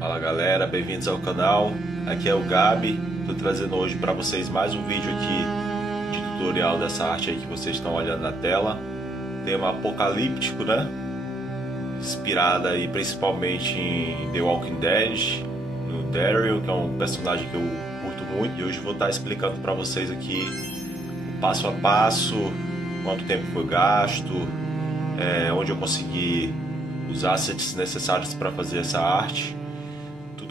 Fala galera, bem-vindos ao canal. Aqui é o Gabi. Estou trazendo hoje para vocês mais um vídeo aqui de tutorial dessa arte aí que vocês estão olhando na tela. Tema apocalíptico, né? Inspirada aí principalmente em The Walking Dead, no Daryl, que é um personagem que eu curto muito. E hoje eu vou estar explicando para vocês aqui o passo a passo, quanto tempo foi gasto, onde eu consegui os assets necessários para fazer essa arte.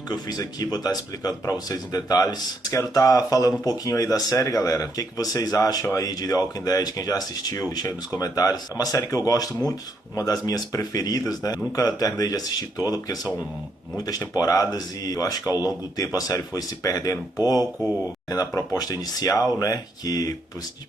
Que eu fiz aqui, vou estar explicando para vocês em detalhes. Quero estar falando um pouquinho aí da série, galera. O que vocês acham aí de The Walking Dead? Quem já assistiu, deixa aí nos comentários. É uma série que eu gosto muito, uma das minhas preferidas, né? Nunca terminei de assistir toda, porque são muitas temporadas e eu acho que ao longo do tempo a série foi se perdendo um pouco na proposta inicial, né? Que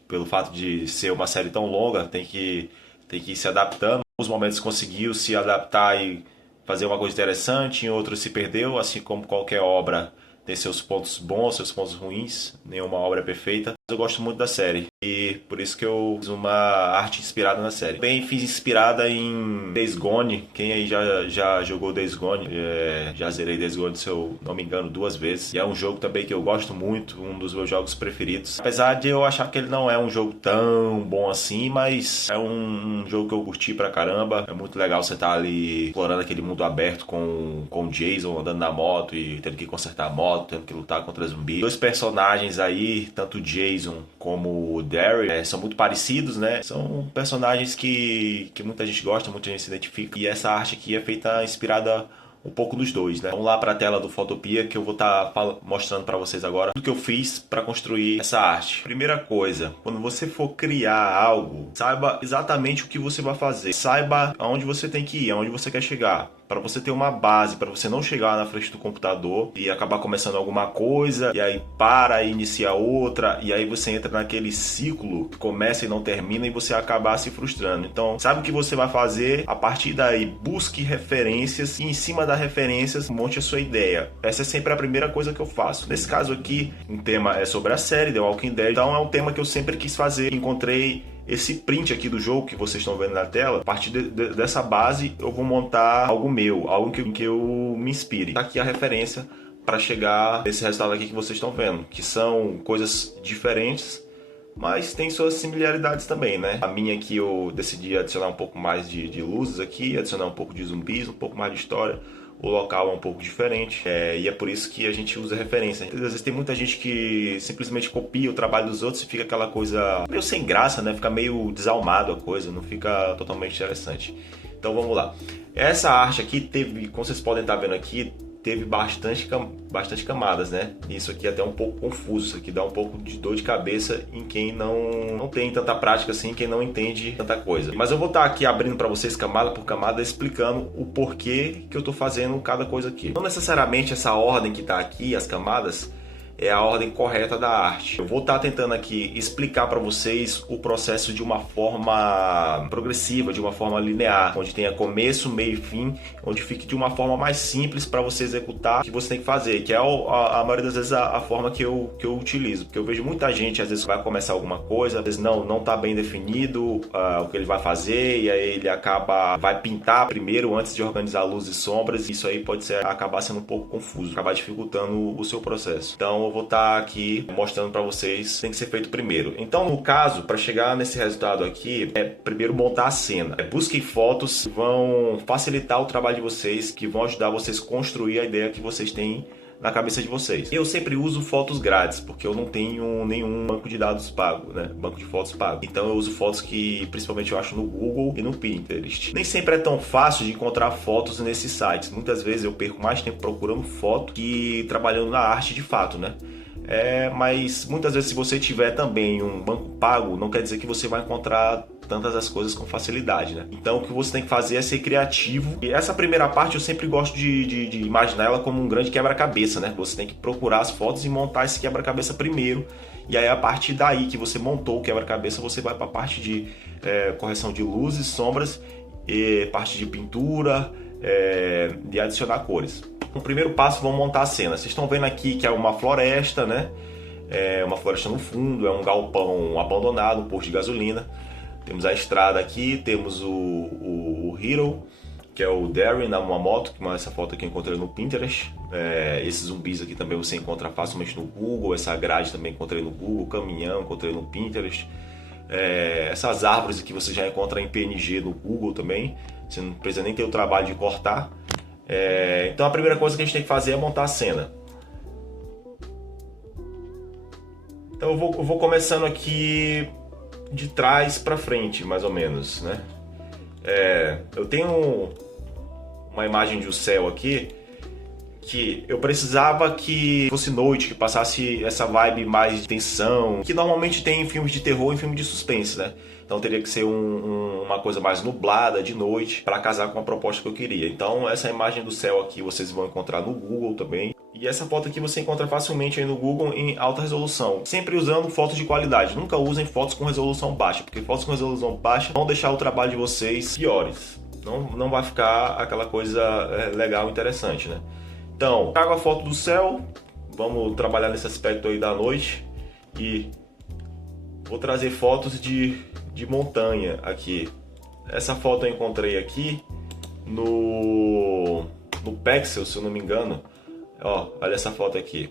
pelo fato de ser uma série tão longa, tem que ir se adaptando. Em alguns momentos conseguiu se adaptar e fazer uma coisa interessante, em outros se perdeu, assim como qualquer obra tem seus pontos bons, seus pontos ruins, nenhuma obra é perfeita. Eu gosto muito da série e por isso que eu fiz uma arte inspirada na série. Também fiz inspirada em Days Gone. Quem aí já jogou Days Gone? Já zerei Days Gone, se eu não me engano, 2 vezes. E é um jogo também que eu gosto muito, um dos meus jogos preferidos. Apesar de eu achar que ele não é um jogo tão bom assim, mas é um jogo que eu curti pra caramba. É muito legal você estar ali explorando aquele mundo aberto com o Jason andando na moto e tendo que consertar a moto, tendo que lutar contra zumbis. Dois personagens aí, tanto o Jason como o Daryl, são muito parecidos, né? São personagens que muita gente gosta, muita gente se identifica. E essa arte aqui é feita inspirada um pouco nos dois, né? Vamos lá para a tela do Photopea que eu vou estar mostrando para vocês agora tudo que eu fiz para construir essa arte. Primeira coisa, quando você for criar algo, saiba exatamente o que você vai fazer. Saiba aonde você tem que ir, aonde você quer chegar. Para você ter uma base, para você não chegar na frente do computador e acabar começando alguma coisa, e aí para e inicia outra, e aí você entra naquele ciclo que começa e não termina e você acabar se frustrando. Então, sabe o que você vai fazer? A partir daí, busque referências e em cima das referências, monte a sua ideia. Essa é sempre a primeira coisa que eu faço. Nesse caso aqui, um tema é sobre a série The Walking Dead, então é um tema que eu sempre quis fazer. Encontrei esse print aqui do jogo que vocês estão vendo na tela. A partir dessa base eu vou montar algo meu, algo que eu me inspire. Tá aqui a referência para chegar nesse resultado aqui que vocês estão vendo, que são coisas diferentes, mas tem suas similaridades também, né? A minha aqui eu decidi adicionar um pouco mais de luzes aqui, adicionar um pouco de zumbis, um pouco mais de história. O local é um pouco diferente, e é por isso que a gente usa referência. Às vezes tem muita gente que simplesmente copia o trabalho dos outros e fica aquela coisa meio sem graça, né? Fica meio desalmado a coisa, não fica totalmente interessante. Então vamos lá. Essa arte aqui teve, como vocês podem estar vendo aqui, teve bastante camadas, né? Isso aqui é até um pouco confuso, isso aqui dá um pouco de dor de cabeça em quem não tem tanta prática assim, quem não entende tanta coisa. Mas eu vou estar aqui abrindo para vocês camada por camada, explicando o porquê que eu tô fazendo cada coisa aqui. Não necessariamente essa ordem que tá aqui, as camadas, é a ordem correta da arte. Eu vou estar tentando aqui explicar para vocês o processo de uma forma progressiva, de uma forma linear, onde tenha começo, meio e fim, onde fique de uma forma mais simples para você executar o que você tem que fazer, que é a maioria das vezes a forma que eu utilizo, porque eu vejo muita gente às vezes vai começar alguma coisa, às vezes não está bem definido o que ele vai fazer, e aí ele vai pintar primeiro antes de organizar luzes e sombras. Isso aí pode acabar sendo um pouco confuso, acabar dificultando o seu processo. Então eu vou estar aqui mostrando para vocês, tem que ser feito primeiro. Então, no caso, para chegar nesse resultado aqui, é primeiro montar a cena. Busquem fotos que vão facilitar o trabalho de vocês, que vão ajudar vocês a construir a ideia que vocês têm na cabeça de vocês. Eu sempre uso fotos grátis, porque eu não tenho nenhum banco de dados pago, né? Banco de fotos pago. Então eu uso fotos que principalmente eu acho no Google e no Pinterest. Nem sempre é tão fácil de encontrar fotos nesses sites. Muitas vezes eu perco mais tempo procurando foto que trabalhando na arte de fato, né? Mas muitas vezes se você tiver também um banco pago, não quer dizer que você vai encontrar tantas as coisas com facilidade, né? Então o que você tem que fazer é ser criativo. E essa primeira parte eu sempre gosto de imaginar ela como um grande quebra-cabeça, né? Você tem que procurar as fotos e montar esse quebra-cabeça primeiro. E aí a partir daí que você montou o quebra-cabeça, você vai para a parte de correção de luzes, sombras, e parte de pintura, de adicionar cores. No primeiro passo, vamos montar a cena. Vocês estão vendo aqui que é uma floresta, né? É uma floresta no fundo, é um galpão abandonado, um posto de gasolina. Temos a estrada aqui, temos o Hero, que é o Darren na uma moto, que essa foto aqui eu encontrei no Pinterest. Esses zumbis aqui também você encontra facilmente no Google, essa grade também encontrei no Google, caminhão encontrei no Pinterest. Essas árvores aqui você já encontra em PNG no Google também, você não precisa nem ter o trabalho de cortar. Então a primeira coisa que a gente tem que fazer é montar a cena. Então eu vou começando aqui de trás para frente, mais ou menos, né? Eu tenho uma imagem de um céu aqui que eu precisava que fosse noite, que passasse essa vibe mais de tensão, que normalmente tem em filmes de terror e em filmes de suspense, né? Então teria que ser uma coisa mais nublada, de noite, para casar com a proposta que eu queria. Então essa imagem do céu aqui vocês vão encontrar no Google também. E essa foto aqui você encontra facilmente aí no Google em alta resolução. Sempre usando fotos de qualidade. Nunca usem fotos com resolução baixa, porque fotos com resolução baixa vão deixar o trabalho de vocês piores. Não vai ficar aquela coisa legal e interessante, né? Então, trago a foto do céu. Vamos trabalhar nesse aspecto aí da noite. E vou trazer fotos de montanha aqui. Essa foto eu encontrei aqui no Pexel, se eu não me engano. Olha essa foto aqui.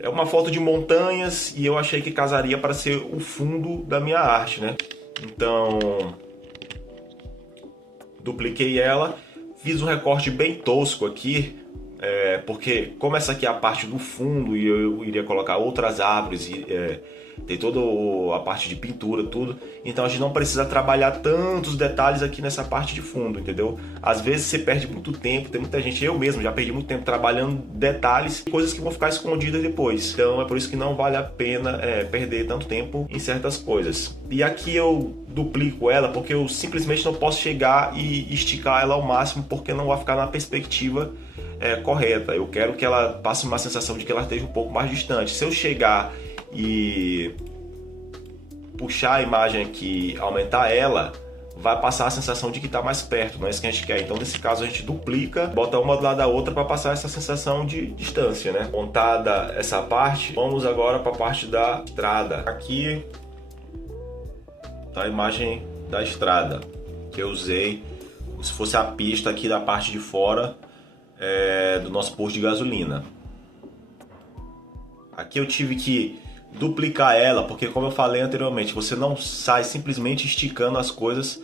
É uma foto de montanhas e eu achei que casaria para ser o fundo da minha arte, né? Então, dupliquei ela, fiz um recorte bem tosco aqui, porque como essa aqui é a parte do fundo e eu iria colocar outras árvores e tem toda a parte de pintura, tudo, então a gente não precisa trabalhar tantos detalhes aqui nessa parte de fundo, entendeu? Às vezes você perde muito tempo, tem muita gente, eu mesmo já perdi muito tempo trabalhando detalhes, coisas que vão ficar escondidas depois, então é por isso que não vale a pena perder tanto tempo em certas coisas. E aqui eu duplico ela porque eu simplesmente não posso chegar e esticar ela ao máximo, porque não vai ficar na perspectiva correta. Eu quero que ela passe uma sensação de que ela esteja um pouco mais distante. Se eu chegar e puxar a imagem aqui, aumentar ela, vai passar a sensação de que está mais perto, não é isso que a gente quer. Então nesse caso a gente duplica, bota uma do lado da outra para passar essa sensação de distância, né? Montada essa parte, vamos agora para a parte da estrada. Aqui tá a imagem da estrada que eu usei, como se fosse a pista aqui da parte de fora do nosso posto de gasolina. Aqui eu tive que duplicar ela, porque como eu falei anteriormente, você não sai simplesmente esticando as coisas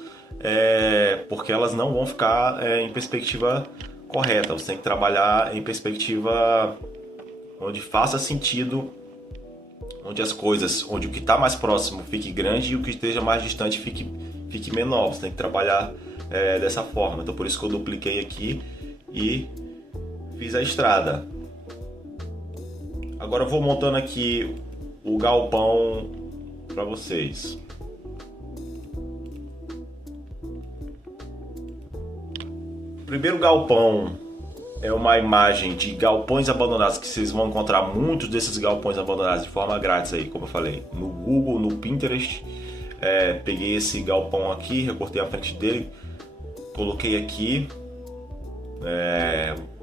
porque elas não vão ficar em perspectiva correta. Você tem que trabalhar em perspectiva onde faça sentido, onde o que está mais próximo fique grande e o que esteja mais distante fique menor. Você tem que trabalhar dessa forma. Então por isso que eu dupliquei aqui e fiz a estrada. Agora eu vou montando aqui o galpão para vocês. O primeiro galpão é uma imagem de galpões abandonados, que vocês vão encontrar muitos desses galpões abandonados de forma grátis aí, como eu falei, no Google, no Pinterest. Peguei esse galpão aqui, recortei a frente dele, coloquei aqui,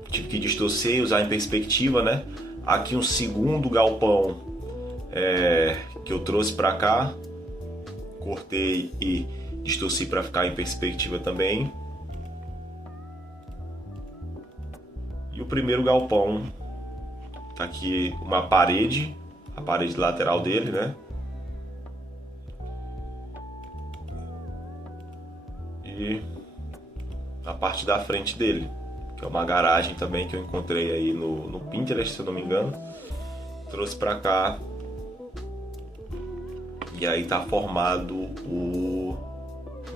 tive que distorcer e usar em perspectiva, né? Aqui um segundo galpão que eu trouxe para cá, cortei e distorci para ficar em perspectiva também. E o primeiro galpão tá aqui uma parede, a parede lateral dele, né? E a parte da frente dele, que é uma garagem também que eu encontrei aí no Pinterest, se eu não me engano. Trouxe para cá. E aí tá formado o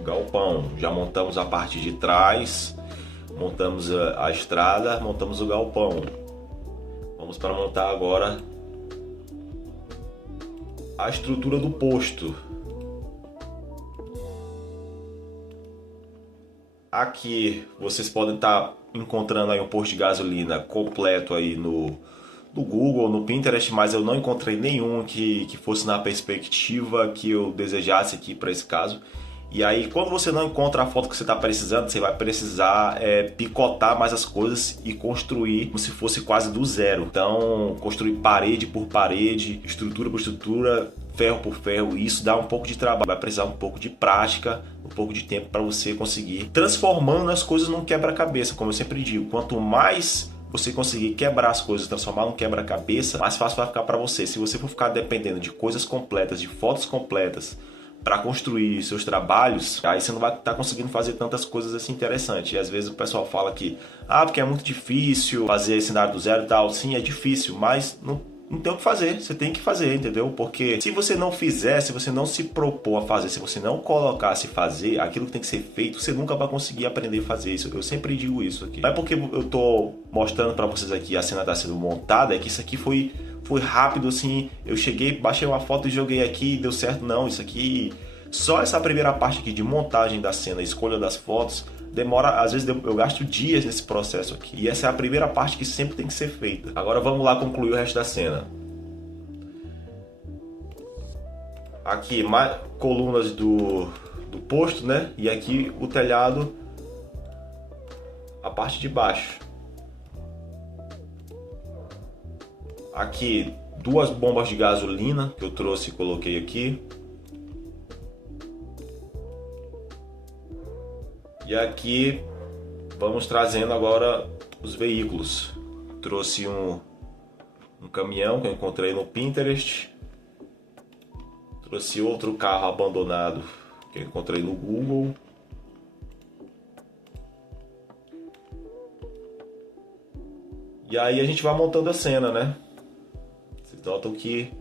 galpão. Já montamos a parte de trás, montamos a estrada, montamos o galpão. Vamos para montar agora a estrutura do posto. Aqui vocês podem estar encontrando aí um posto de gasolina completo aí no Google, no Pinterest, mas eu não encontrei nenhum que fosse na perspectiva que eu desejasse aqui para esse caso. E aí, quando você não encontra a foto que você está precisando, você vai precisar picotar mais as coisas e construir como se fosse quase do zero. Então, construir parede por parede, estrutura por estrutura, ferro por ferro, e isso dá um pouco de trabalho, vai precisar um pouco de prática, um pouco de tempo para você conseguir transformando as coisas num quebra-cabeça, como eu sempre digo, quanto mais você conseguir quebrar as coisas, transformar num quebra-cabeça, mais fácil vai ficar para você. Se você for ficar dependendo de coisas completas, de fotos completas, para construir seus trabalhos, aí você não vai estar conseguindo fazer tantas coisas assim interessantes. E às vezes o pessoal fala que, porque é muito difícil fazer cenário do zero e tal. Sim, é difícil, mas não tem o que fazer, você tem que fazer, entendeu? Porque se você não fizer, se você não se propor a fazer, se você não colocar se fazer aquilo que tem que ser feito, você nunca vai conseguir aprender a fazer isso. Eu sempre digo isso aqui. Não é porque eu tô mostrando para vocês aqui a cena tá sendo montada, é que isso aqui foi rápido assim. Eu cheguei, baixei uma foto e joguei aqui e deu certo. Não, isso aqui, só essa primeira parte aqui de montagem da cena, escolha das fotos, demora, às vezes eu gasto dias nesse processo aqui. E essa é a primeira parte que sempre tem que ser feita. Agora vamos lá concluir o resto da cena. Aqui, mais colunas do posto, né? E aqui o telhado, a parte de baixo. Aqui, 2 bombas de gasolina que eu trouxe e coloquei aqui. E aqui vamos trazendo agora os veículos. Trouxe um caminhão que eu encontrei no Pinterest. Trouxe outro carro abandonado que eu encontrei no Google. E aí a gente vai montando a cena, né? Vocês notam que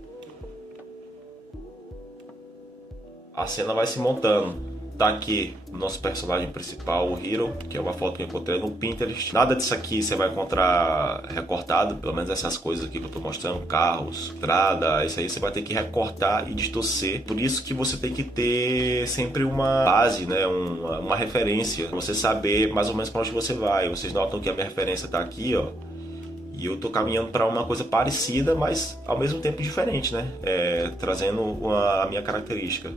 a cena vai se montando. Tá aqui o nosso personagem principal, o Hero, que é uma foto que eu encontrei no Pinterest. Nada disso aqui você vai encontrar recortado, pelo menos essas coisas aqui que eu tô mostrando, carros, estrada, isso aí você vai ter que recortar e distorcer. Por isso que você tem que ter sempre uma base, né, uma referência, pra você saber mais ou menos para onde você vai. Vocês notam que a minha referência tá aqui, ó. E eu tô caminhando para uma coisa parecida, mas ao mesmo tempo diferente, né? Trazendo a minha característica,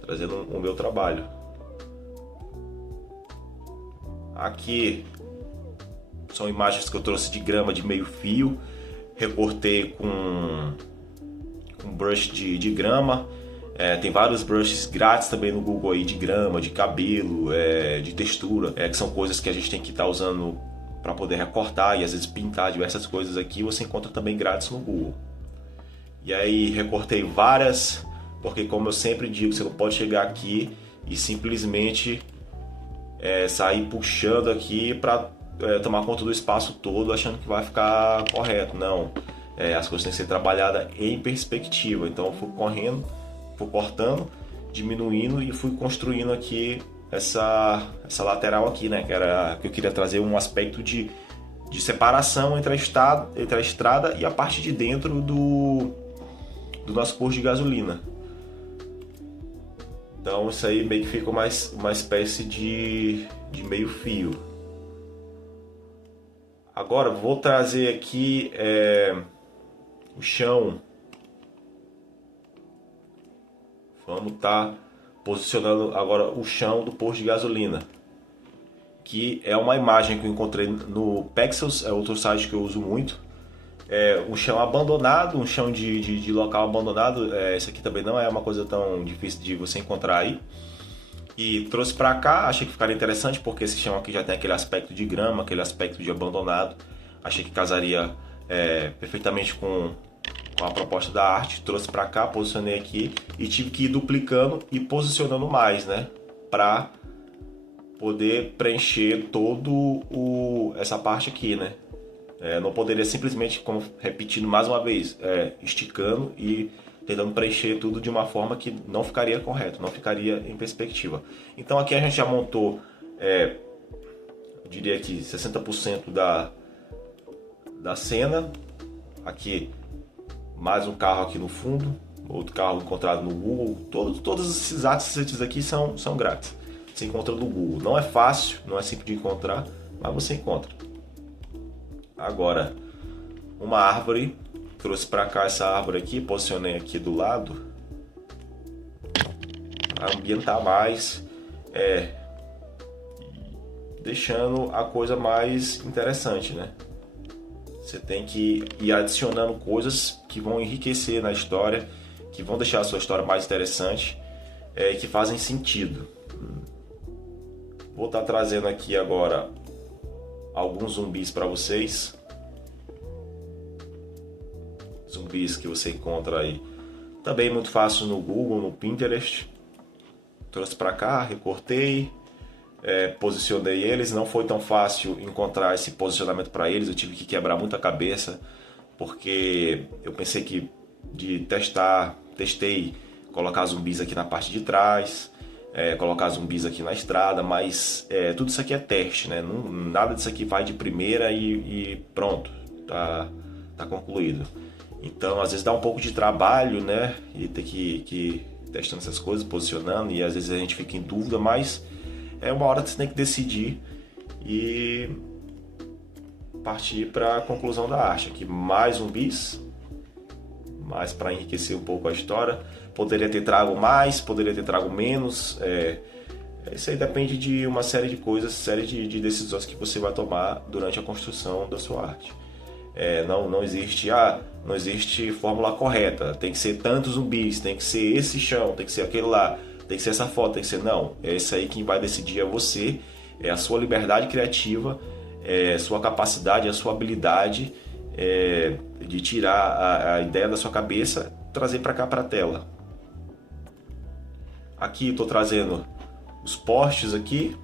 trazendo o meu trabalho. Aqui são imagens que eu trouxe de grama de meio fio, recortei com brush de grama. Tem vários brushes grátis também no Google aí de grama, de cabelo, de textura, que são coisas que a gente tem que estar usando para poder recortar e às vezes pintar diversas coisas aqui. Você encontra também grátis no Google. E aí recortei várias, porque como eu sempre digo, você não pode chegar aqui e simplesmente sair puxando aqui para tomar conta do espaço todo achando que vai ficar correto. Não, as coisas têm que ser trabalhadas em perspectiva. Então eu fui correndo, fui cortando, diminuindo e fui construindo aqui essa lateral aqui, né? Que eu queria trazer um aspecto de separação entre a estrada e a parte de dentro do nosso posto de gasolina. Então isso aí meio que fica uma espécie de meio fio. Agora vou trazer aqui o chão. Vamos estar posicionando agora o chão do posto de gasolina, que é uma imagem que eu encontrei no Pexels, é outro site que eu uso muito. Um chão abandonado, um chão de local abandonado. Isso aqui também não é uma coisa tão difícil de você encontrar aí. E trouxe pra cá, achei que ficaria interessante porque esse chão aqui já tem aquele aspecto de grama, aquele aspecto de abandonado. Achei que casaria perfeitamente com a proposta da arte. Trouxe pra cá, posicionei aqui e tive que ir duplicando e posicionando mais, né? Pra poder preencher essa parte aqui, né? Não poderia simplesmente, como repetindo mais uma vez, esticando e tentando preencher tudo de uma forma que não ficaria correto, não ficaria em perspectiva. Então aqui a gente já montou, eu diria que 60% da cena. Aqui mais um carro aqui no fundo, outro carro encontrado no Google. Todos esses assets aqui são grátis, você encontra no Google. Não é fácil, não é simples de encontrar, mas você encontra. Agora, uma árvore, trouxe para cá essa árvore aqui, posicionei aqui do lado para ambientar mais, deixando a coisa mais interessante, né? Você tem que ir adicionando coisas que vão enriquecer na história, que vão deixar a sua história mais interessante e que fazem sentido. Vou estar trazendo aqui agora alguns zumbis para vocês. Zumbis que você encontra aí também muito fácil no Google, no Pinterest. Trouxe para cá, recortei, posicionei eles. Não foi tão fácil encontrar esse posicionamento para eles. Eu tive que quebrar muita cabeça, porque eu pensei que testei colocar zumbis aqui na parte de trás, colocar zumbis aqui na estrada, mas tudo isso aqui é teste, né? Nada disso aqui vai de primeira e pronto, tá concluído. Então, às vezes dá um pouco de trabalho, né? E ter que ir testando essas coisas, posicionando, e às vezes a gente fica em dúvida, mas é uma hora que você tem que decidir e partir para a conclusão da arte. Aqui mais zumbis, mais para enriquecer um pouco a história. Poderia ter trago mais, poderia ter trago menos. Isso aí depende de uma série de coisas, série de decisões que você vai tomar durante a construção da sua arte. Não existe fórmula correta, tem que ser tantos zumbis, tem que ser esse chão, tem que ser aquele lá, tem que ser essa foto, tem que ser... Não, isso aí quem vai decidir é você, é a sua liberdade criativa, sua capacidade, a sua habilidade de tirar a ideia da sua cabeça, trazer para cá, para a tela. Aqui estou trazendo os postes aqui.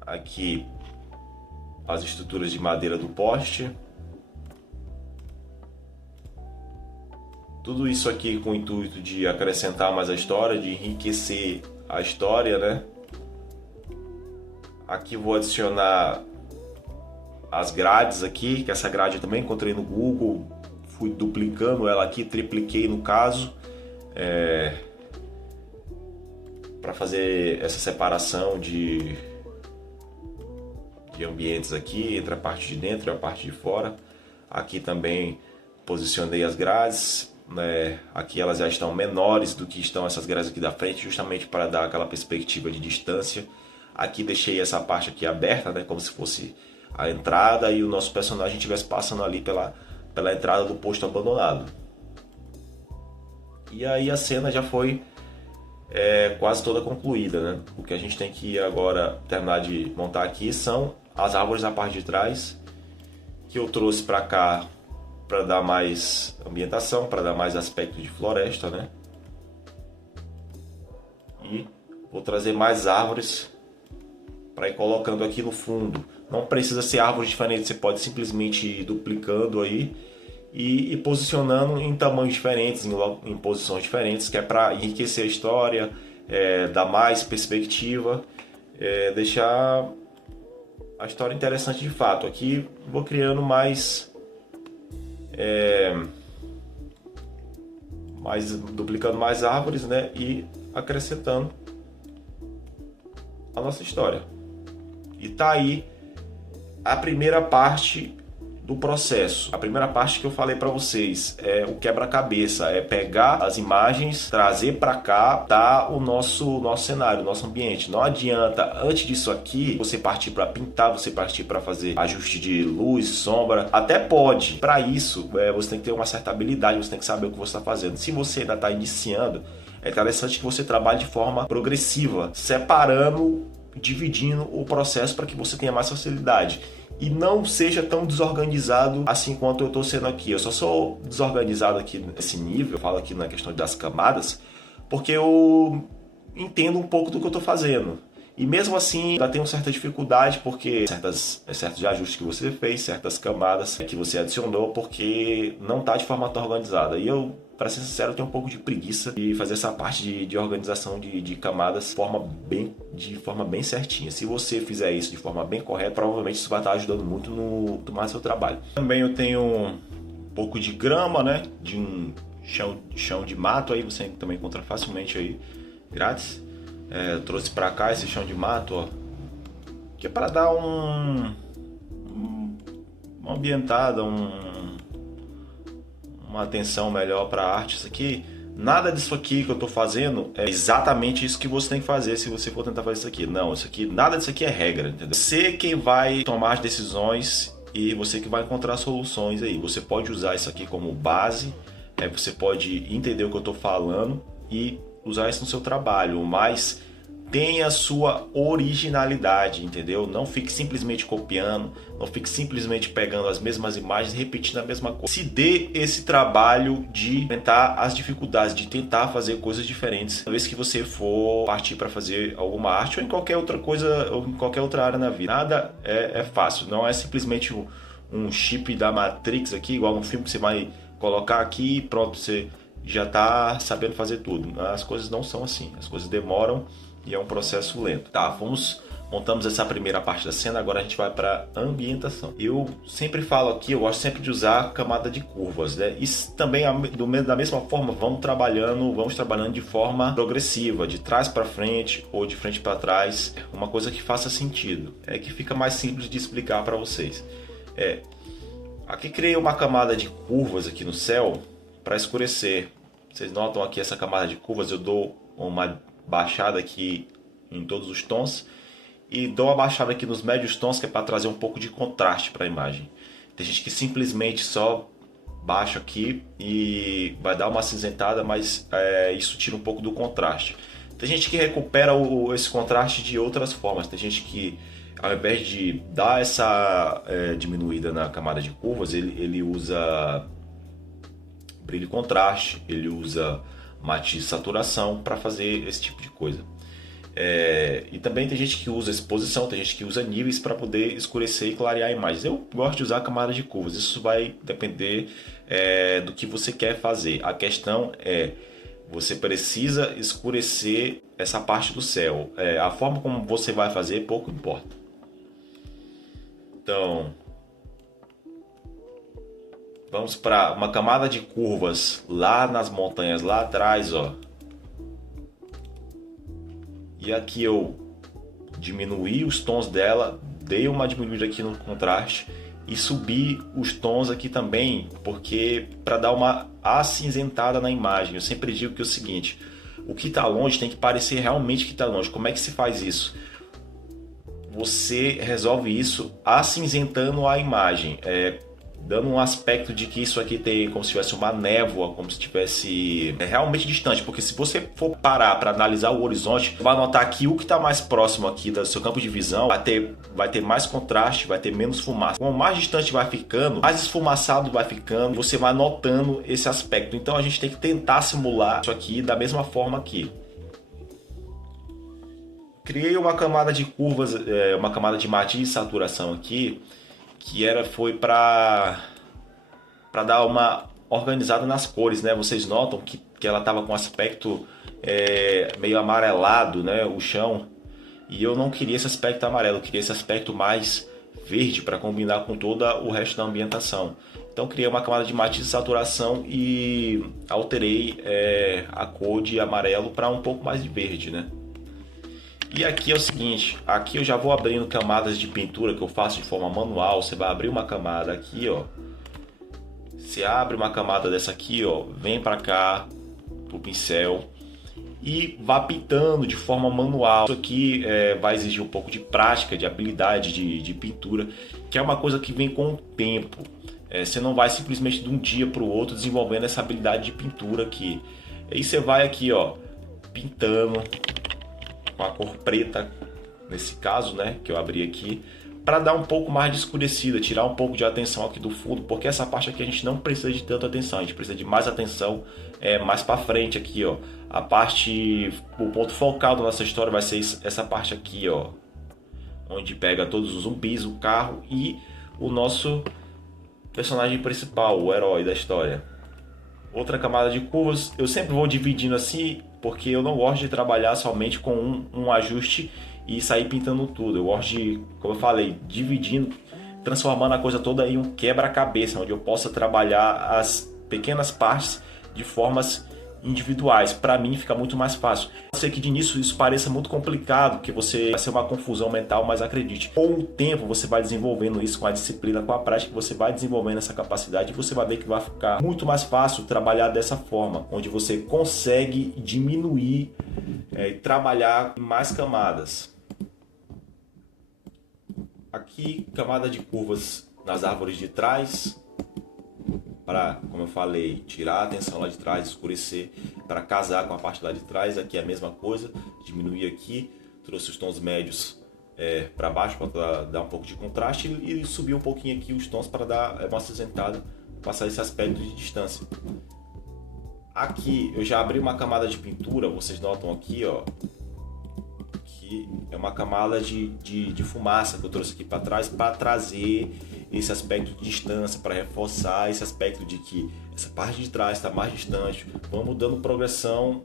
Aqui as estruturas de madeira do poste. Tudo isso aqui com o intuito de acrescentar mais a história, de enriquecer a história, né? Aqui vou adicionar as grades aqui, que essa grade eu também encontrei no Google. Fui duplicando ela aqui, tripliquei no caso, para fazer essa separação de ambientes aqui, entre a parte de dentro e a parte de fora. Aqui também posicionei as grades, né? Aqui elas já estão menores do que estão essas grades aqui da frente, justamente para dar aquela perspectiva de distância. Aqui deixei essa parte aqui aberta, né? Como se fosse a entrada e o nosso personagem estivesse passando ali pela entrada do posto abandonado. E aí a cena já foi quase toda concluída, né? O que a gente tem que agora terminar de montar aqui são as árvores na parte de trás, que eu trouxe para cá para dar mais ambientação, para dar mais aspecto de floresta, né? E vou trazer mais árvores para ir colocando aqui no fundo. Não precisa ser árvores diferentes, você pode simplesmente ir duplicando aí e posicionando em tamanhos diferentes, em posições diferentes, que é para enriquecer a história, dar mais perspectiva, deixar a história interessante de fato. Aqui vou criando duplicando mais árvores, né, e acrescentando a nossa história. E tá aí a primeira parte do processo. A primeira parte que eu falei para vocês é o quebra-cabeça, é pegar as imagens, trazer para cá, tá o nosso cenário, o nosso ambiente. Não adianta, antes disso aqui, você partir para pintar, você partir para fazer ajuste de luz, sombra. Até pode. Para isso, você tem que ter uma certa habilidade, você tem que saber o que você está fazendo. Se você ainda está iniciando, é interessante que você trabalhe de forma progressiva, separando, dividindo o processo para que você tenha mais facilidade. E não seja tão desorganizado assim quanto eu estou sendo aqui. Eu só sou desorganizado aqui nesse nível, eu falo aqui na questão das camadas, porque eu entendo um pouco do que eu estou fazendo. E mesmo assim, ainda tenho certa dificuldade, porque certos ajustes que você fez, certas camadas que você adicionou, porque não está de forma tão organizada. E eu, para ser sincero, tenho um pouco de preguiça de fazer essa parte de organização de camadas de forma bem certinha. Se você fizer isso de forma bem correta, provavelmente isso vai estar ajudando muito no tomar seu trabalho. Também eu tenho um pouco de grama, né? De um chão de mato, aí você também encontra facilmente aí, grátis. Eu trouxe para cá esse chão de mato, ó, que é para dar uma ambientada, uma atenção melhor para a arte. Isso aqui, nada disso aqui que eu estou fazendo é exatamente isso que você tem que fazer se você for tentar fazer isso aqui. Não, nada disso aqui é regra, entendeu? Você quem vai tomar as decisões e você que vai encontrar soluções aí. Você pode usar isso aqui como base, você pode entender o que eu estou falando e usar isso no seu trabalho, mas tenha a sua originalidade, entendeu? Não fique simplesmente copiando, não fique simplesmente pegando as mesmas imagens e repetindo a mesma coisa. Se dê esse trabalho de enfrentar as dificuldades, de tentar fazer coisas diferentes. Uma vez que você for partir para fazer alguma arte ou em qualquer outra coisa, ou em qualquer outra área na vida, nada é fácil. Não é simplesmente um chip da Matrix aqui, igual no filme que você vai colocar aqui e pronto, você já está sabendo fazer tudo. As coisas não são assim, as coisas demoram e é um processo lento. Tá, montamos essa primeira parte da cena, agora a gente vai para ambientação. Eu sempre falo aqui, eu gosto sempre de usar a camada de curvas, né? Isso também da mesma forma, vamos trabalhando de forma progressiva, de trás para frente ou de frente para trás, uma coisa que faça sentido, que fica mais simples de explicar para vocês. Aqui criei uma camada de curvas aqui no céu para escurecer. Vocês notam aqui essa camada de curvas, eu dou uma baixada aqui em todos os tons e dou uma baixada aqui nos médios tons, que é para trazer um pouco de contraste para a imagem. Tem gente que simplesmente só baixa aqui e vai dar uma acinzentada, mas isso tira um pouco do contraste. Tem gente que recupera esse contraste de outras formas. Tem gente que, ao invés de dar essa diminuída na camada de curvas, ele usa brilho e contraste, ele usa matiz e saturação para fazer esse tipo de coisa. E também tem gente que usa exposição, tem gente que usa níveis para poder escurecer e clarear imagens. Eu gosto de usar camada de curvas, isso vai depender do que você quer fazer. A questão você precisa escurecer essa parte do céu. A forma como você vai fazer pouco importa. Então, vamos para uma camada de curvas lá nas montanhas, lá atrás, ó. E aqui eu diminuí os tons dela, dei uma diminuída aqui no contraste e subi os tons aqui também, porque para dar uma acinzentada na imagem. Eu sempre digo que é o seguinte, o que está longe tem que parecer realmente que está longe. Como é que se faz isso? Você resolve isso acinzentando a imagem, dando um aspecto de que isso aqui tem como se tivesse uma névoa, como se tivesse realmente distante, porque se você for parar para analisar o horizonte, vai notar que o que está mais próximo aqui do seu campo de visão vai ter mais contraste, vai ter menos fumaça. Quanto mais distante vai ficando, mais esfumaçado vai ficando, você vai notando esse aspecto. Então a gente tem que tentar simular isso aqui da mesma forma aqui. Criei uma camada de curvas, uma camada de matiz e saturação aqui, que foi para dar uma organizada nas cores, né? Vocês notam que ela estava com aspecto meio amarelado, né? O chão, e eu não queria esse aspecto amarelo, eu queria esse aspecto mais verde para combinar com todo o resto da ambientação. Então criei uma camada de matiz e saturação e alterei a cor de amarelo para um pouco mais de verde, né? E aqui é o seguinte, aqui eu já vou abrindo camadas de pintura que eu faço de forma manual. Você vai abrir uma camada aqui, ó. Você abre uma camada dessa aqui, ó, vem para cá pro pincel e vá pintando de forma manual. Isso aqui vai exigir um pouco de prática, de habilidade de pintura, que é uma coisa que vem com o tempo. Você não vai simplesmente de um dia para o outro desenvolvendo essa habilidade de pintura aqui. Aí você vai aqui, ó, pintando com a cor preta, nesse caso, né, que eu abri aqui, para dar um pouco mais de escurecida, tirar um pouco de atenção aqui do fundo, porque essa parte aqui a gente não precisa de tanta atenção, a gente precisa de mais atenção mais para frente aqui, ó. O ponto focal da nossa história vai ser essa parte aqui, ó, onde pega todos os zumbis, o carro e o nosso personagem principal, o herói da história. Outra camada de curvas, eu sempre vou dividindo assim, porque eu não gosto de trabalhar somente com um ajuste e sair pintando tudo. Eu gosto de, como eu falei, dividindo, transformando a coisa toda em um quebra-cabeça, onde eu possa trabalhar as pequenas partes de formas individuais. Para mim fica muito mais fácil. Eu sei que de início isso pareça muito complicado, que vai ser uma confusão mental, mas acredite, com o tempo você vai desenvolvendo isso, com a disciplina, com a prática, você vai desenvolvendo essa capacidade e você vai ver que vai ficar muito mais fácil trabalhar dessa forma, onde você consegue diminuir e trabalhar em mais camadas. Aqui, camada de curvas nas árvores de trás, para, como eu falei, tirar a atenção lá de trás, escurecer, para casar com a parte lá de trás. Aqui é a mesma coisa, diminuir aqui, trouxe os tons médios para baixo para dar um pouco de contraste e subir um pouquinho aqui os tons para dar uma acinzentada, passar esse aspecto de distância. Aqui eu já abri uma camada de pintura, vocês notam aqui, ó, que é uma camada de fumaça que eu trouxe aqui para trás para trazer esse aspecto de distância, para reforçar esse aspecto de que essa parte de trás está mais distante. Vamos dando progressão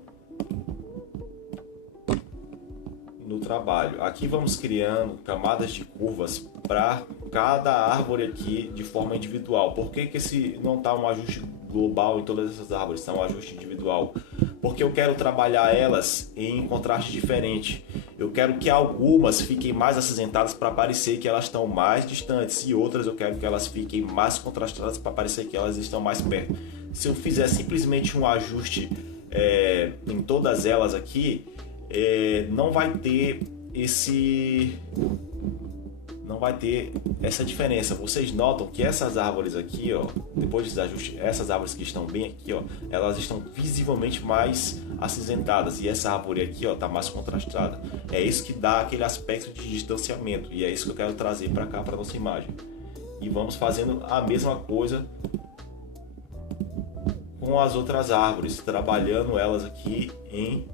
no trabalho. Aqui vamos criando camadas de curvas para cada árvore aqui de forma individual. Por que esse não está um ajuste global em todas essas árvores, está um ajuste individual? Porque eu quero trabalhar elas em contraste diferente. Eu quero que algumas fiquem mais acinzentadas para parecer que elas estão mais distantes, e outras eu quero que elas fiquem mais contrastadas para parecer que elas estão mais perto. Se eu fizer simplesmente um ajuste em todas elas aqui, não vai ter essa diferença. Vocês notam que essas árvores aqui, ó, depois dos ajustes, essas árvores que estão bem aqui, ó, elas estão visivelmente mais acinzentadas, e essa árvore aqui, ó, tá mais contrastada. É isso que dá aquele aspecto de distanciamento, e é isso que eu quero trazer para cá, para nossa imagem. E vamos fazendo a mesma coisa com as outras árvores, trabalhando elas aqui em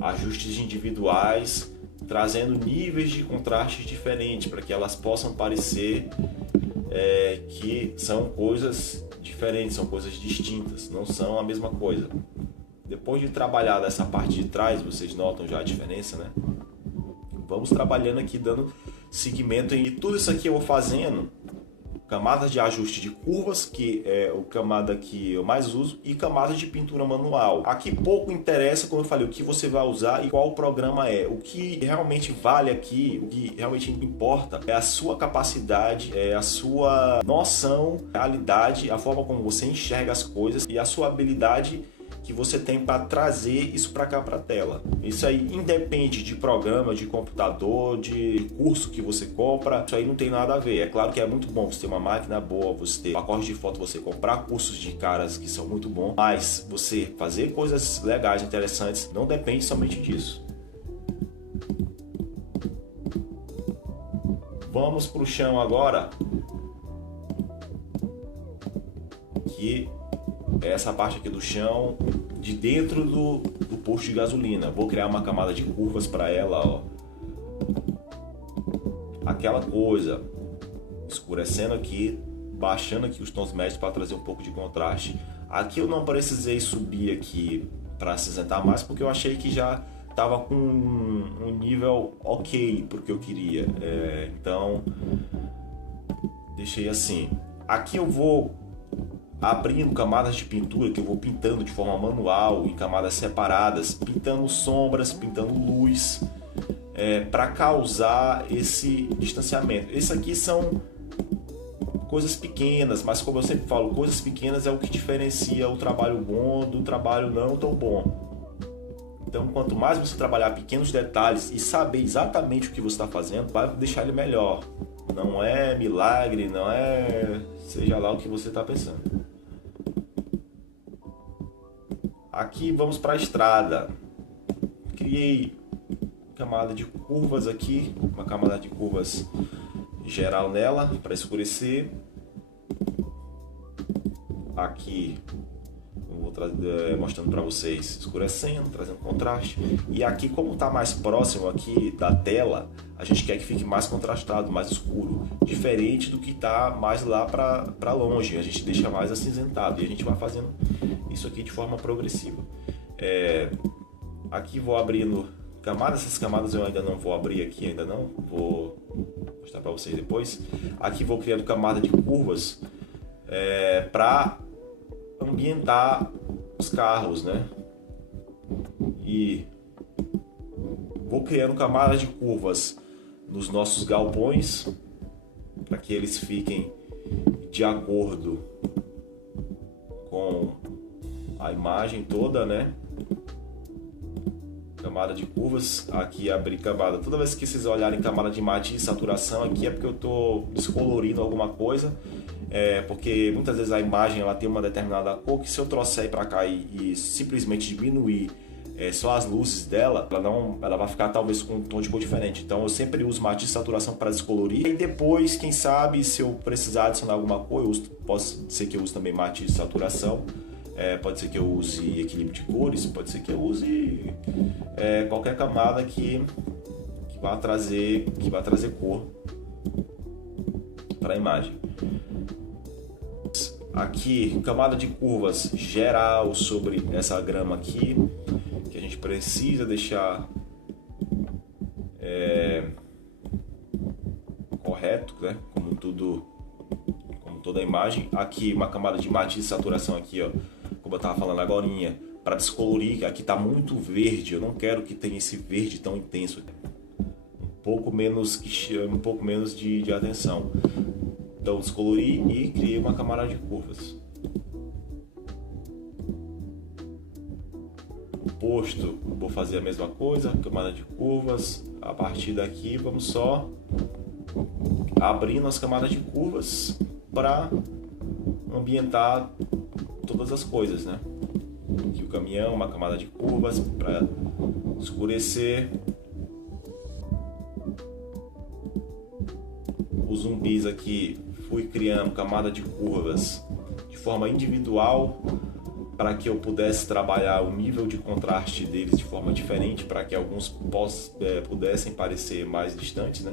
ajustes individuais, trazendo níveis de contraste diferentes para que elas possam parecer que são coisas diferentes, são coisas distintas, não são a mesma coisa. Depois de trabalhar dessa parte de trás, vocês notam já a diferença, né? Vamos trabalhando aqui, dando seguimento em tudo isso aqui eu vou fazendo. Camadas de ajuste de curvas, que é a camada que eu mais uso, e camadas de pintura manual. Aqui pouco interessa, como eu falei, o que você vai usar e qual programa é. O que realmente vale aqui, o que realmente importa é a sua capacidade, a sua noção, realidade, a forma como você enxerga as coisas e a sua habilidade que você tem para trazer isso para cá, para a tela. Isso aí independe de programa, de computador, de curso que você compra, isso aí não tem nada a ver. É claro que é muito bom você ter uma máquina boa, você ter pacote de foto, você comprar cursos de caras que são muito bons, mas você fazer coisas legais, interessantes, não depende somente disso. Vamos para o chão agora, que essa parte aqui do chão, de dentro do posto de gasolina. Vou criar uma camada de curvas para ela, ó. Aquela coisa, escurecendo aqui, baixando aqui os tons médios para trazer um pouco de contraste. Aqui eu não precisei subir aqui para acinzentar mais, porque eu achei que já estava com um nível ok porque eu queria. Então deixei assim. Aqui eu vou abrindo camadas de pintura, que eu vou pintando de forma manual, em camadas separadas, pintando sombras, pintando luz, para causar esse distanciamento. Isso aqui são coisas pequenas, mas como eu sempre falo, coisas pequenas é o que diferencia o trabalho bom do trabalho não tão bom. Então, quanto mais você trabalhar pequenos detalhes e saber exatamente o que você está fazendo, vai deixar ele melhor. Não é milagre, não é seja lá o que você está pensando. Aqui vamos para a estrada. Criei camada de curvas aqui, uma camada de curvas geral nela para escurecer. Aqui eu vou mostrando para vocês escurecendo, trazendo contraste. E aqui, como está mais próximo aqui da tela, a gente quer que fique mais contrastado, mais escuro, diferente do que está mais lá para longe. A gente deixa mais acinzentado e a gente vai fazendo isso aqui de forma progressiva. Aqui vou abrindo camadas. Essas camadas eu ainda não vou abrir aqui, ainda não. Vou mostrar para vocês depois. Aqui vou criando camada de curvas para ambientar os carros, né? E vou criando camadas de curvas nos nossos galpões para que eles fiquem de acordo com a imagem toda, né? camada de curvas, aqui abrir camada. Toda vez que vocês olharem camada de matiz e saturação, aqui é porque eu estou descolorindo alguma coisa, porque muitas vezes a imagem ela tem uma determinada cor que se eu trouxer para cá e simplesmente diminuir só as luzes dela, ela vai ficar talvez com um tom de cor diferente. Então eu sempre uso matiz e saturação para descolorir. E depois, quem sabe, se eu precisar adicionar alguma cor, pode ser que eu use também matiz e saturação. Pode ser que eu use equilíbrio de cores, pode ser que eu use qualquer camada que vai trazer cor para a imagem. Aqui, camada de curvas geral sobre essa grama aqui, que a gente precisa deixar correto, né? Como toda a imagem. Aqui uma camada de matiz e saturação aqui, ó, como eu estava falando agorinha, para descolorir. Aqui está muito verde, eu não quero que tenha esse verde tão intenso, um pouco menos de atenção. Então descolori e criei uma camada de curvas. Posto, vou fazer a mesma coisa, camada de curvas. A partir daqui vamos só abrindo as camadas de curvas para ambientar todas as coisas, né? Aqui o caminhão, uma camada de curvas para escurecer. Os zumbis aqui, fui criando camada de curvas de forma individual para que eu pudesse trabalhar o nível de contraste deles de forma diferente, para que alguns pudessem parecer mais distantes, né?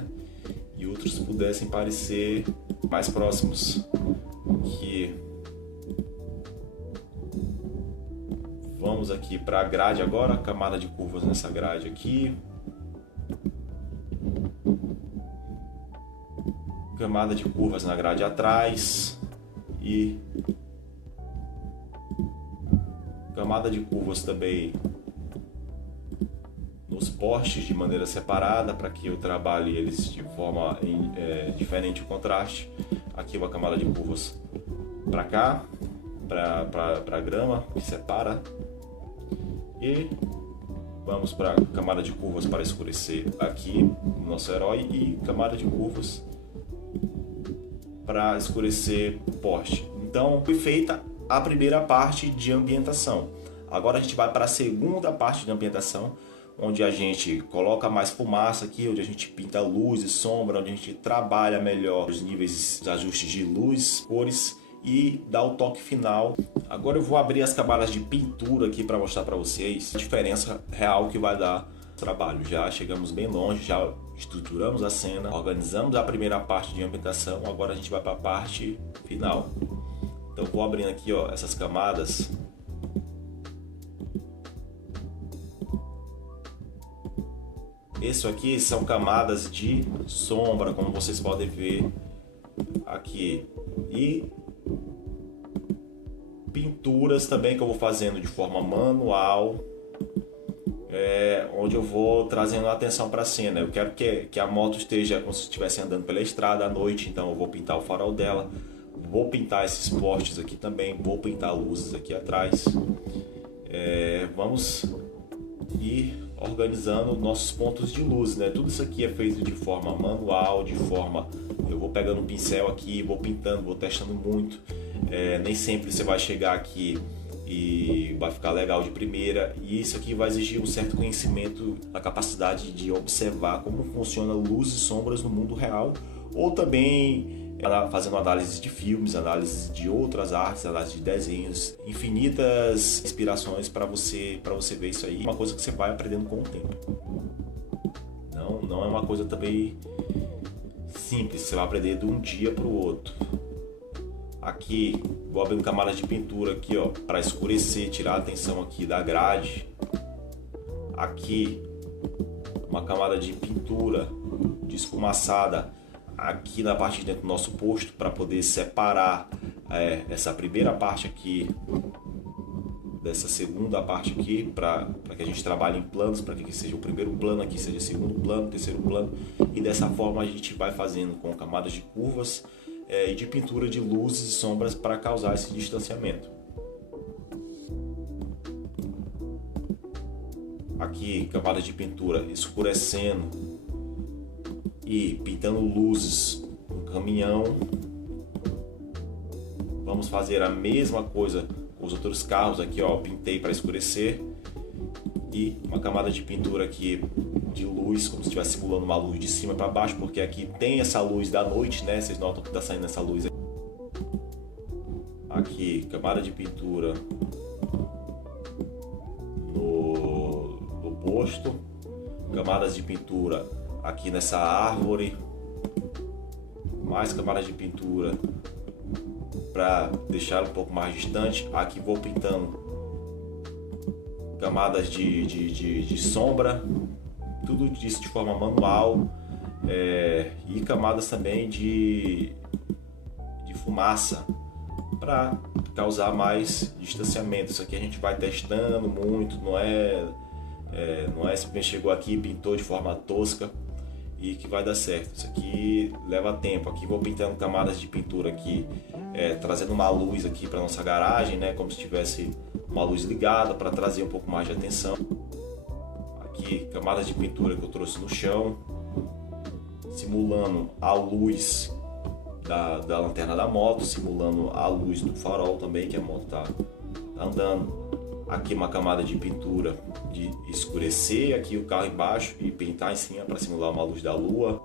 E outros pudessem parecer mais próximos. Aqui vamos aqui para a grade agora, camada de curvas nessa grade aqui. Camada de curvas na grade atrás e camada de curvas também nos postes de maneira separada, para que eu trabalhe eles de forma diferente o contraste. Aqui uma camada de curvas para cá, para a grama que separa, e vamos para a camada de curvas para escurecer aqui o nosso herói, e camada de curvas para escurecer o poste. Então foi feita a primeira parte de ambientação. Agora a gente vai para a segunda parte de ambientação, onde a gente coloca mais fumaça aqui, onde a gente pinta luz e sombra, onde a gente trabalha melhor os níveis de ajustes de luz, cores e dá o toque final. Agora eu vou abrir as camadas de pintura aqui para mostrar para vocês a diferença real que vai dar o trabalho. Já chegamos bem longe, já estruturamos a cena, organizamos a primeira parte de ambientação, agora a gente vai para a parte final. Então vou abrindo aqui, ó, essas camadas. Isso aqui são camadas de sombra, como vocês podem ver aqui, e pinturas também que eu vou fazendo de forma manual, onde eu vou trazendo a atenção para a cena. Eu quero que a moto esteja como se estivesse andando pela estrada à noite, então eu vou pintar o farol dela, vou pintar esses postes aqui também, vou pintar luzes aqui atrás. Vamos ir organizando nossos pontos de luz, né? Tudo isso aqui é feito de forma manual, eu vou pegando um pincel aqui, vou pintando, vou testando muito. Nem sempre você vai chegar aqui e vai ficar legal de primeira, e isso aqui vai exigir um certo conhecimento, a capacidade de observar como funciona luzes e sombras no mundo real, ou também fazendo análise de filmes, análise de outras artes, análise de desenhos, infinitas inspirações para você ver isso aí. Uma coisa que você vai aprendendo com o tempo. Não é uma coisa também simples, você vai aprender de um dia para o outro. Aqui vou abrindo camadas de pintura aqui, ó, para escurecer, tirar a atenção aqui da grade. Aqui uma camada de pintura de esfumaçada aqui na parte de dentro do nosso posto, para poder separar essa primeira parte aqui dessa segunda parte aqui, para que a gente trabalhe em planos, para que seja o primeiro plano, aqui seja o segundo plano, terceiro plano, e dessa forma a gente vai fazendo com camadas de curvas e de pintura de luzes e sombras para causar esse distanciamento. aqui camadas de pintura escurecendo e pintando luzes no caminhão. Vamos fazer a mesma coisa com os outros carros aqui, ó, pintei para escurecer e uma camada de pintura aqui de luz, como se estivesse simulando uma luz de cima para baixo, porque aqui tem essa luz da noite, né? Vocês notam que está saindo essa luz aqui. Aqui, camada de pintura no posto, camadas de pintura aqui nessa árvore, mais camadas de pintura para deixar um pouco mais distante. Aqui vou pintando camadas de sombra, tudo isso de forma manual, e camadas também de fumaça para causar mais distanciamento. Isso aqui a gente vai testando muito, não é simplesmente chegou aqui e pintou de forma tosca e que vai dar certo. Isso aqui leva tempo. Aqui vou pintando camadas de pintura aqui, trazendo uma luz aqui para nossa garagem, né, como se tivesse uma luz ligada para trazer um pouco mais de atenção. Aqui camadas de pintura que eu trouxe no chão, simulando a luz da lanterna da moto, simulando a luz do farol também que a moto tá andando. Aqui uma camada de pintura de escurecer aqui o carro embaixo e pintar em cima para simular uma luz da lua,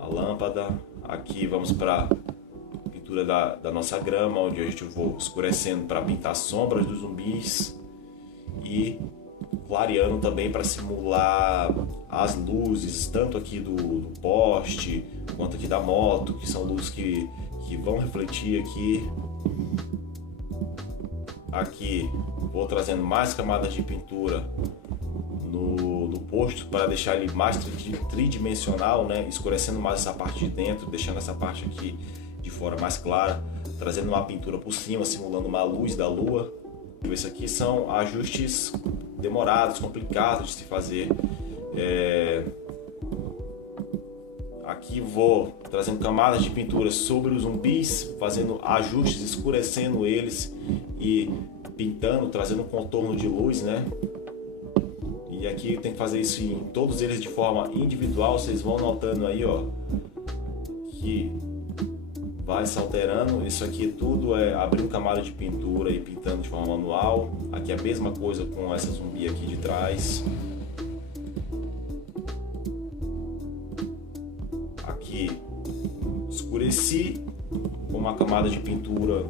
a lâmpada. Aqui vamos para pintura da nossa grama, onde a gente vou escurecendo para pintar sombras dos zumbis e clareando também para simular as luzes, tanto aqui do poste quanto aqui da moto, que são luzes que vão refletir aqui. Aqui vou trazendo mais camadas de pintura no posto para deixar ele mais tridimensional, né? Escurecendo mais essa parte de dentro, deixando essa parte aqui de fora mais clara, trazendo uma pintura por cima, simulando uma luz da lua. Isso aqui são ajustes demorados, complicados de se fazer. Aqui vou trazendo camadas de pintura sobre os zumbis, fazendo ajustes, escurecendo eles e pintando, trazendo um contorno de luz, né? E aqui tem que fazer isso em todos eles de forma individual. Vocês vão notando aí, ó, que vai se alterando. Isso aqui tudo é abrindo camada de pintura e pintando de forma manual. Aqui a mesma coisa com essa zumbi aqui de trás. Aqui escureci com uma camada de pintura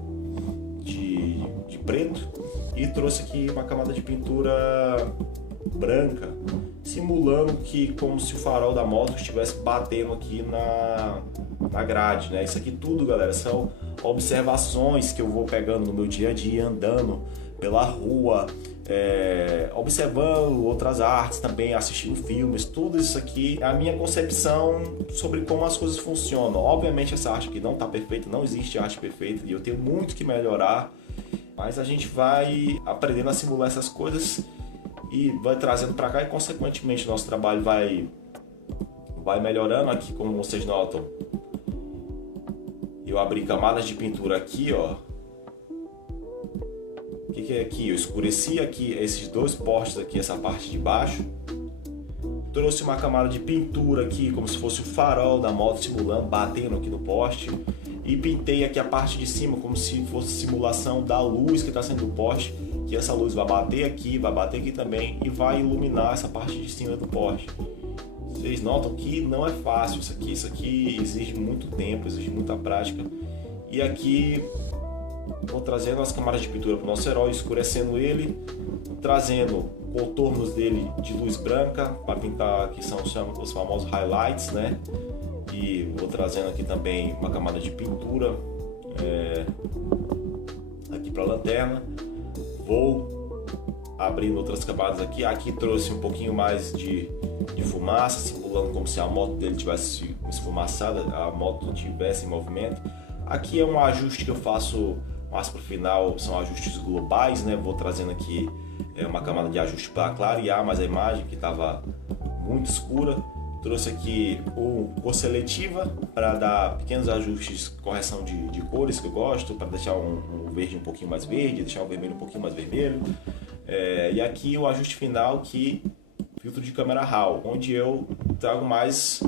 de preto e trouxe aqui uma camada de pintura branca, simulando que como se o farol da moto estivesse batendo aqui na grade, né? Isso aqui tudo, galera, são observações que eu vou pegando no meu dia a dia, andando pela rua, observando outras artes também, assistindo filmes. Tudo isso aqui é a minha concepção sobre como as coisas funcionam. Obviamente essa arte aqui não está perfeita, não existe arte perfeita e eu tenho muito que melhorar, mas a gente vai aprendendo a simular essas coisas e vai trazendo para cá e consequentemente nosso trabalho vai melhorando. Aqui, como vocês notam, eu abri camadas de pintura aqui, ó. O que é aqui? Eu escureci aqui esses dois postes aqui, essa parte de baixo. Trouxe uma camada de pintura aqui, como se fosse o farol da moto simulando, batendo aqui no poste. E pintei aqui a parte de cima, como se fosse simulação da luz que está saindo do poste. Que essa luz vai bater aqui também e vai iluminar essa parte de cima do poste. Vocês notam que não é fácil isso aqui exige muito tempo, exige muita prática. E aqui vou trazendo as camadas de pintura para o nosso herói, escurecendo ele, trazendo contornos dele de luz branca para pintar, que são os famosos highlights, né? E vou trazendo aqui também uma camada de pintura aqui para a lanterna. Vou abrindo outras camadas aqui. Aqui trouxe um pouquinho mais de fumaça, simulando como se a moto dele tivesse esfumaçada, a moto tivesse em movimento. Aqui é um ajuste que eu faço mais para o final, são ajustes globais, né? Vou trazendo aqui uma camada de ajuste para clarear mais a imagem que estava muito escura. Trouxe aqui o cor seletiva para dar pequenos ajustes, correção de cores que eu gosto, para deixar um verde um pouquinho mais verde, deixar o vermelho um pouquinho mais vermelho. E aqui o ajuste final, que filtro de câmera RAW, onde eu trago mais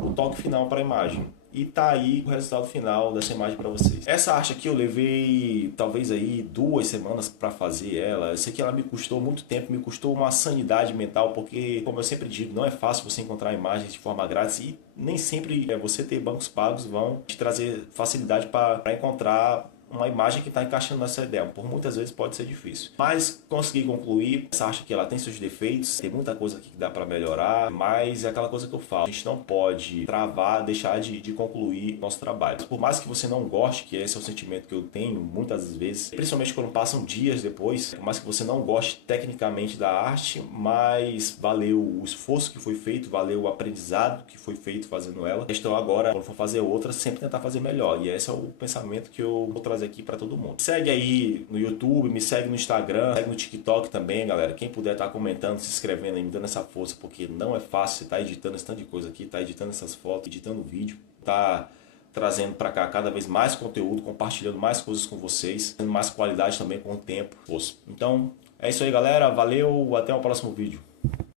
o toque final para a imagem. E tá aí o resultado final dessa imagem para vocês. Essa arte aqui eu levei talvez aí 2 semanas para fazer ela. Eu sei que ela me custou muito tempo, me custou uma sanidade mental, porque, como eu sempre digo, não é fácil você encontrar imagens de forma grátis e nem sempre você ter bancos pagos vão te trazer facilidade para encontrar uma imagem que está encaixando nessa ideia. Por muitas vezes pode ser difícil, mas consegui concluir. Essa arte aqui, ela tem seus defeitos, tem muita coisa aqui que dá para melhorar, mas é aquela coisa que eu falo, a gente não pode travar, deixar de concluir nosso trabalho. Por mais que você não goste, que esse é o sentimento que eu tenho muitas vezes, principalmente quando passam dias depois, por mais que você não goste tecnicamente da arte, mas valeu o esforço que foi feito, valeu o aprendizado que foi feito fazendo ela. A questão agora, quando for fazer outra, sempre tentar fazer melhor, e esse é o pensamento que eu vou trazer aqui para todo mundo. Segue aí no YouTube, me segue no Instagram, segue no TikTok também, galera. Quem puder estar comentando, se inscrevendo aí, me dando essa força, porque não é fácil você estar editando esse tanto de coisa aqui, tá editando essas fotos, editando vídeo, tá trazendo para cá cada vez mais conteúdo, compartilhando mais coisas com vocês, tendo mais qualidade também com o tempo. Então, é isso aí, galera. Valeu, até o próximo vídeo.